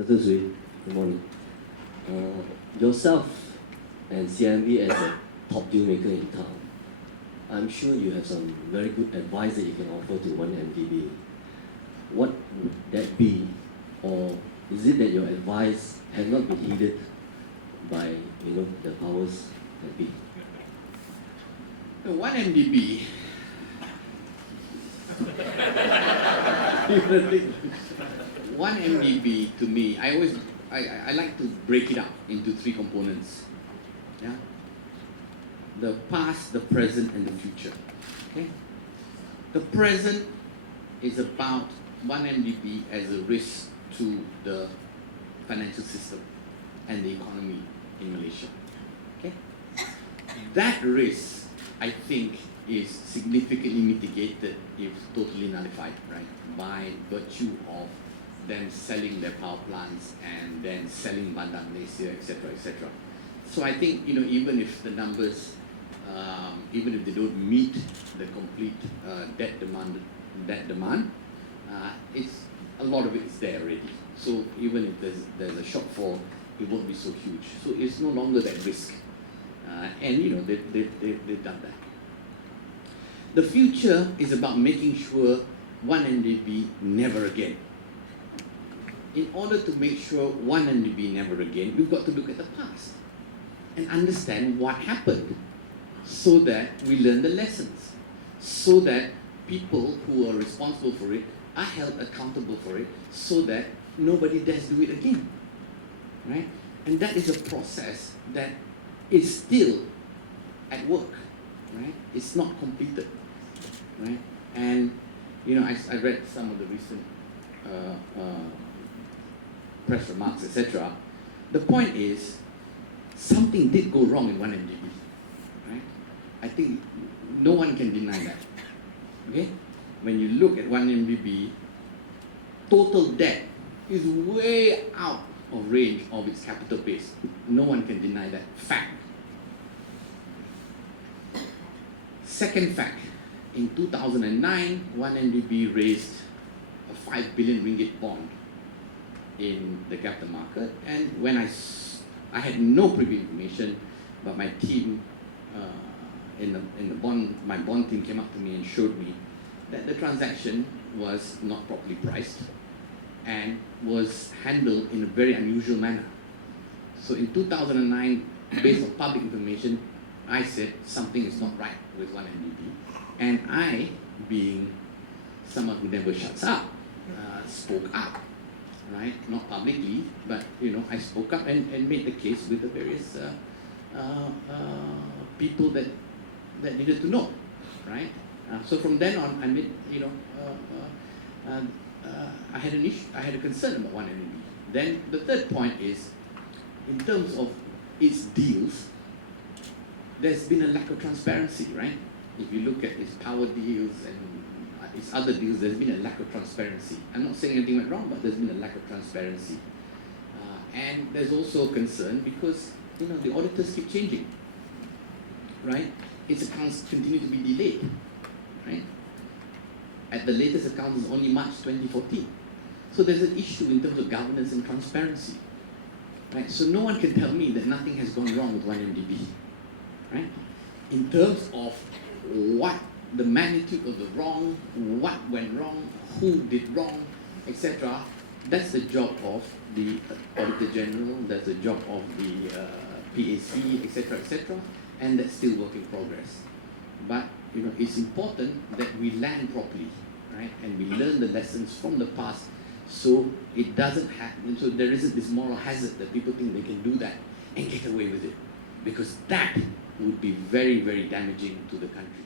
Datuk Seri, good morning. Yourself and CIMB as a top deal maker in town, I'm sure you have some very good advice that you can offer to one MDB. What would that be, or is it that your advice has not been heeded by the powers that be? The one MDB. One MDB to me, I like to break it up into three components. Yeah, the past, the present, and the future. Okay, the present is about one MDB as a risk to the financial system and the economy in Malaysia. Okay, that risk, I think, is significantly mitigated if totally nullified, right, by virtue of them selling their power plants and then selling Bandar Malaysia, etc., etc. So I think, even if the numbers, even if they don't meet the complete debt demand, it's a lot of it is there already. So even if there's a shortfall, it won't be so huge. So it's no longer that risk, and they've done that. The future is about making sure one NDB never again. In order to make sure one NDB never again, we've got to look at the past and understand what happened so that we learn the lessons, so that people who are responsible for it are held accountable for it, so that nobody dares do it again, right? And that is a process that is still at work, right? It's not completed, right? And I read some of the recent press remarks, etc. The point is, something did go wrong in one MDB, right? I think no one can deny that. Okay, when you look at one MDB, total debt is way out of range of its capital base. No one can deny that fact. Second fact, in 2009, one NDB raised a 5 billion ringgit bond in the capital market, and when I had no privy information, but my team my bond team came up to me and showed me that the transaction was not properly priced and was handled in a very unusual manner. So in 2009, based on public information, I said something is not right with one NDB, and I, being someone who never shuts up, spoke up, right? Not publicly, but I spoke up and made the case with the various people that needed to know, right? So from then on, I made I had an issue, I had a concern about one NDB. Then the third point is, in terms of its deals, there's been a lack of transparency, right? If you look at its power deals and its other deals, there's been a lack of transparency. I'm not saying anything went wrong, but there's been a lack of transparency. And there's also concern because, the auditors keep changing, right? Its accounts continue to be delayed, right? At the latest account is only March 2014. So there's an issue in terms of governance and transparency, right? So no one can tell me that nothing has gone wrong with one MDB, right? In terms of what the magnitude of the wrong, what went wrong, who did wrong, etc., that's the job of the Auditor General, that's the job of the PAC, etc., and that's still work in progress. But it's important that we land properly, right? And we learn the lessons from the past, so it doesn't happen. So there isn't this moral hazard that people think they can do that and get away with it, because that would be very, very damaging to the country.